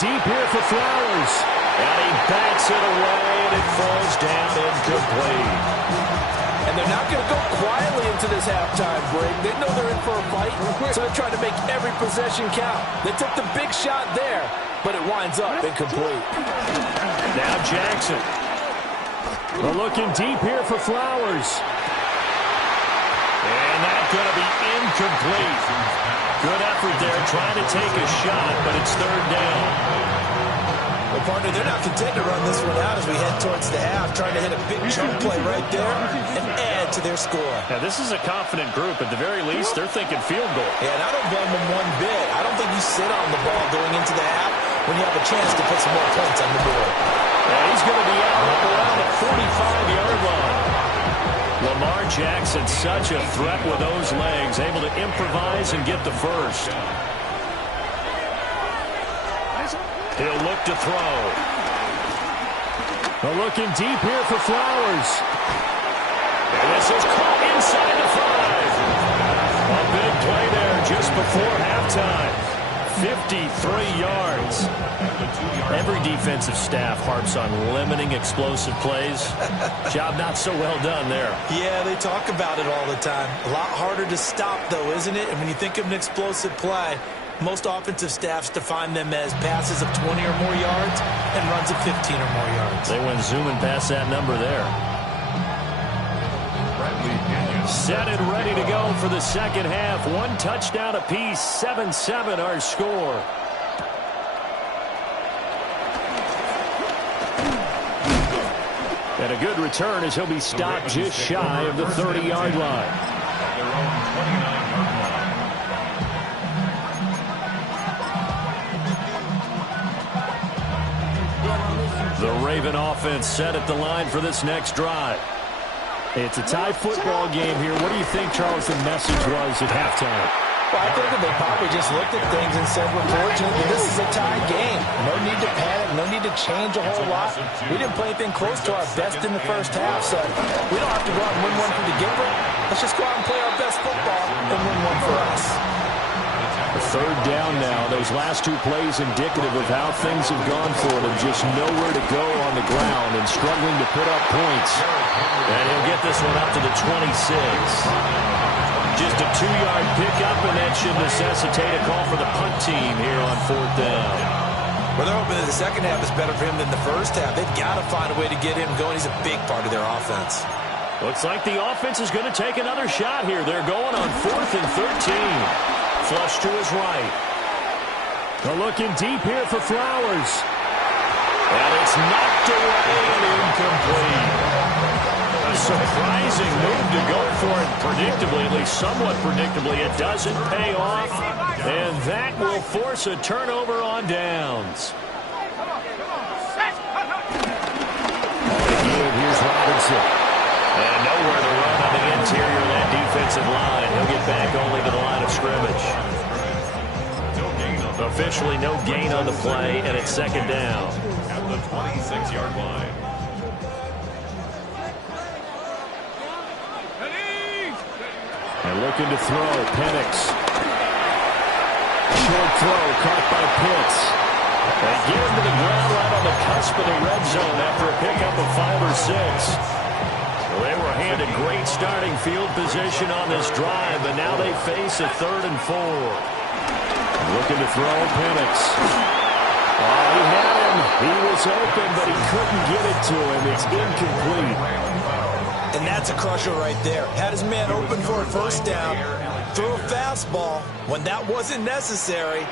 deep here for Flowers. And he bats it away, and it falls down incomplete. And they're not going to go quietly into this halftime break. They know they're in for a fight, so they're trying to make every possession count. They took the big shot there, but it winds up incomplete. Now Jackson. We're looking deep here for Flowers. And that's going to be incomplete. Good effort there trying to take a shot, but it's third down. Well, partner, they're not content to run this one out as we head towards the half, trying to hit a big chunk play right there and add to their score. Now, this is a confident group. At the very least, they're thinking field goal. Yeah, and I don't blame them one bit. I don't think you sit on the ball going into the half when you have a chance to put some more points on the board. And he's going to be out up around the 45-yard line. Lamar Jackson, such a threat with those legs, able to improvise and get the first. He'll look to throw. They're looking deep here for Flowers. And this is caught inside the 5. A big play there just before halftime. 53 yards. Every defensive staff harps on limiting explosive plays. Job not so well done there. Yeah, they talk about it all the time. A lot harder to stop, though, isn't it? And when you think of an explosive play, most offensive staffs define them as passes of 20 or more yards and runs of 15 or more yards. They went zooming past that number there. Set and ready to go for the second half. One touchdown apiece, 7-7 our score. And a good return as he'll be stopped just shy of the 30-yard line. The Raven offense set at the line for this next drive. It's a tie football game here. What do you think, Charles, the message was at halftime? Well, I think that they probably just looked at things and said, we're fortunate that this is a tie game. No need to panic. No need to change a whole lot. We didn't play anything close to our best in the first half, so we don't have to go out and win one for the giver. Let's just go out and play our best football and win one for us. Third down now. Those last two plays indicative of how things have gone for them. Just nowhere to go on the ground and struggling to put up points. And he'll get this one up to the 26. Just a 2-yard pickup, and that should necessitate a call for the punt team here on fourth down. Well, they're hoping that the second half is better for him than the first half. They've got to find a way to get him going. He's a big part of their offense. Looks like the offense is going to take another shot here. They're going on 4th and 13. Flush to his right. They're looking deep here for Flowers. And it's knocked away and incomplete. A surprising move to go for it predictably, at least somewhat predictably. It doesn't pay off, and that will force a turnover on downs. Here's Robinson. And nowhere to run on the interior of that defensive line. He'll get back only to the line of scrimmage. Officially no gain on the play, and it's second down. At the 26-yard line. And looking to throw, Penix. Short throw, caught by Pitts. They get him to the ground right on the cusp of the red zone after a pickup of 5 or 6. Well, they were handed great starting field position on this drive, but now they face a 3rd and 4. Looking to throw, Penix. Oh, he had him. He was open, but he couldn't get it to him. It's incomplete. And that's a crusher right there. Had his man open for a first down. Threw a fastball when that wasn't necessary.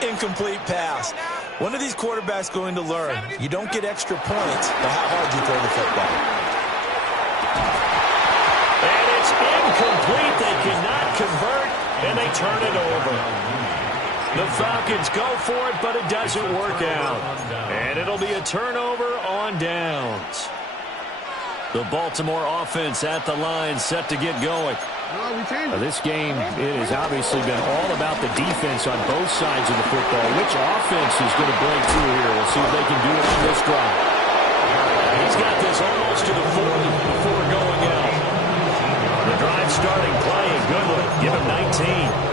Incomplete pass. When are these quarterbacks going to learn? You don't get extra points by how hard you throw the football. And it's incomplete. They cannot convert, and they turn it over. The Falcons go for it, but it doesn't work out. And it'll be a turnover on downs. The Baltimore offense at the line, set to get going. This game, it has obviously been all about the defense on both sides of the football. Which offense is going to break through here? We'll see if they can do it on this drive. He's got this almost to the 40 before going out. The drive starting play, a good one. Give him 19.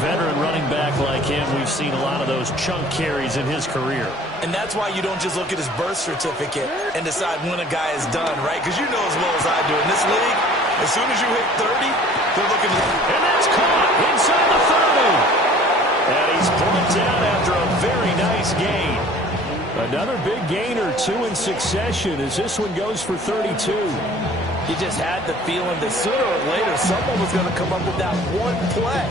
Veteran running back like him, we've seen a lot of those chunk carries in his career. And that's why you don't just look at his birth certificate and decide when a guy is done, right? Because you know as well as I do, in this league, as soon as you hit 30, they're looking to... And that's caught inside the 30. And he's brought down after a very nice gain. Another big gain or two in succession as this one goes for 32. You just had the feeling that sooner or later someone was going to come up with that one play.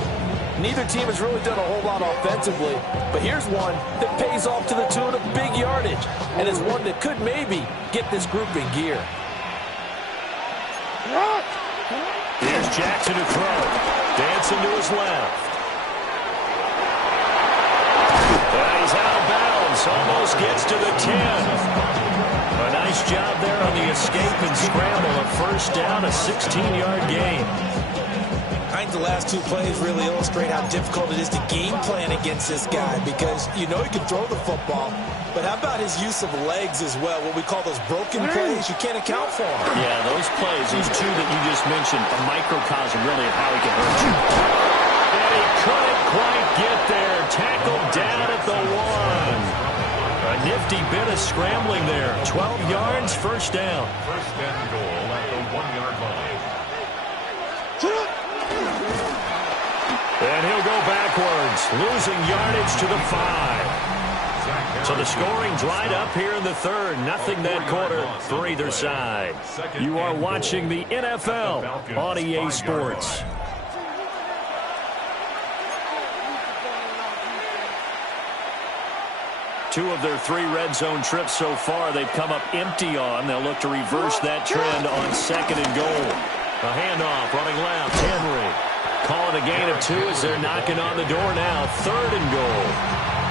Neither team has really done a whole lot offensively, but here's one that pays off to the tune of big yardage, and is one that could maybe get this group in gear. Here's Jackson to throw. Dancing to his left. And he's out of bounds. Almost gets to the 10. A nice job there on the escape and scramble. A first down, a 16-yard gain. I think the last two plays really illustrate how difficult it is to game plan against this guy, because you know he can throw the football, but how about his use of legs as well? What we call those broken plays, you can't account for them. Yeah, those plays, those two that you just mentioned, a microcosm really of how he can hurt you. And he couldn't quite get there. Tackled down at the 1. A nifty bit of scrambling there. 12 yards, first down. First and goal at the 1-yard line. And he'll go backwards, losing yardage to the 5. So the scoring dried up here in the third. Nothing that quarter for either side. You are watching the NFL on EA Sports. Two of their 3 red zone trips so far they've come up empty on. They'll look to reverse that trend on second and goal. A handoff running left. Henry calling a gain of 2 as they're knocking on the door now. Third and goal.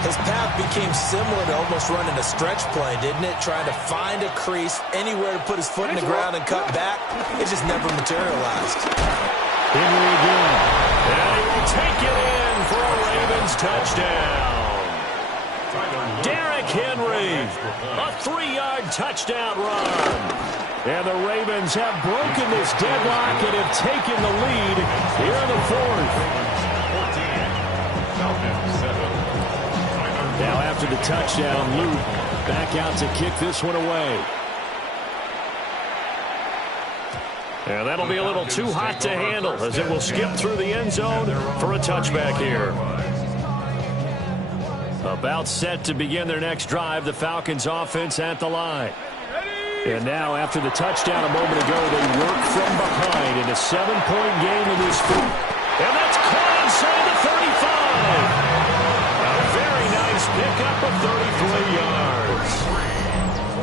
His path became similar to almost running a stretch play, didn't it? Trying to find a crease, anywhere to put his foot in the ground and cut back. It just never materialized. Henry again. And he will take it in for a Ravens touchdown. Derrick Henry, a 3-yard touchdown run. And the Ravens have broken this deadlock and have taken the lead here in the 4th. Now after the touchdown, Luke back out to kick this one away. And that'll be a little too hot to handle as it will skip through the end zone for a touchback here. About set to begin their next drive, the Falcons offense at the line. And now, after the touchdown a moment ago, they work from behind in a 7-point game in this foot. And that's caught inside the 35. A very nice pickup of 33 yards.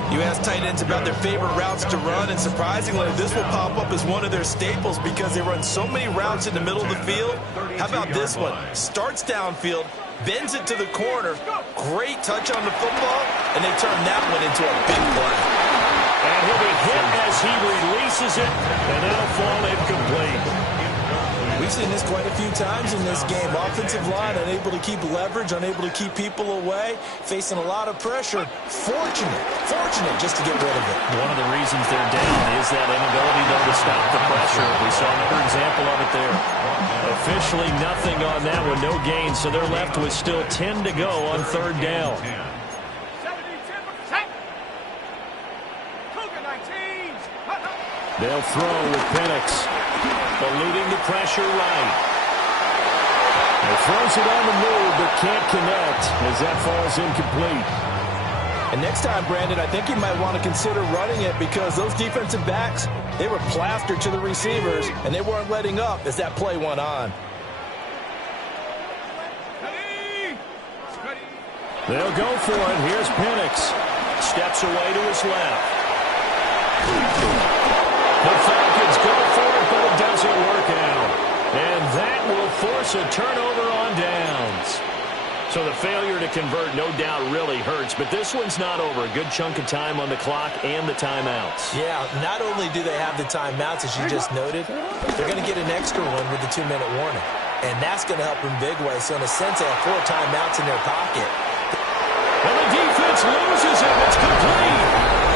You ask tight ends about their favorite routes to run, and surprisingly, this will pop up as one of their staples because they run so many routes in the middle of the field. How about this one? Starts downfield, bends it to the corner, great touch on the football, and they turn that one into a big play. And he'll be hit as he releases it, and that'll fall incomplete. We've seen this quite a few times in this game. Offensive line unable to keep leverage, unable to keep people away, facing a lot of pressure. Fortunate just to get rid of it. One of the reasons they're down is that inability, though, to stop the pressure. We saw another example of it there. Officially nothing on that one, no gain, so they're left with still 10 to go on third down. They'll throw with Penix, eluding the pressure right. He throws it on the move, but can't connect as that falls incomplete. And next time, Brandon, I think you might want to consider running it because those defensive backs, they were plastered to the receivers, and they weren't letting up as that play went on. They'll go for it. Here's Penix. Steps away to his left. The Falcons go for it, but it doesn't work out. And that will force a turnover on downs. So the failure to convert, no doubt, really hurts. But this one's not over. A good chunk of time on the clock and the timeouts. Yeah, not only do they have the timeouts, as you just noted, they're going to get an extra one with the 2-minute warning. And that's going to help in big way. So in a sense, they have 4 timeouts in their pocket. And the defense loses it. It's complete.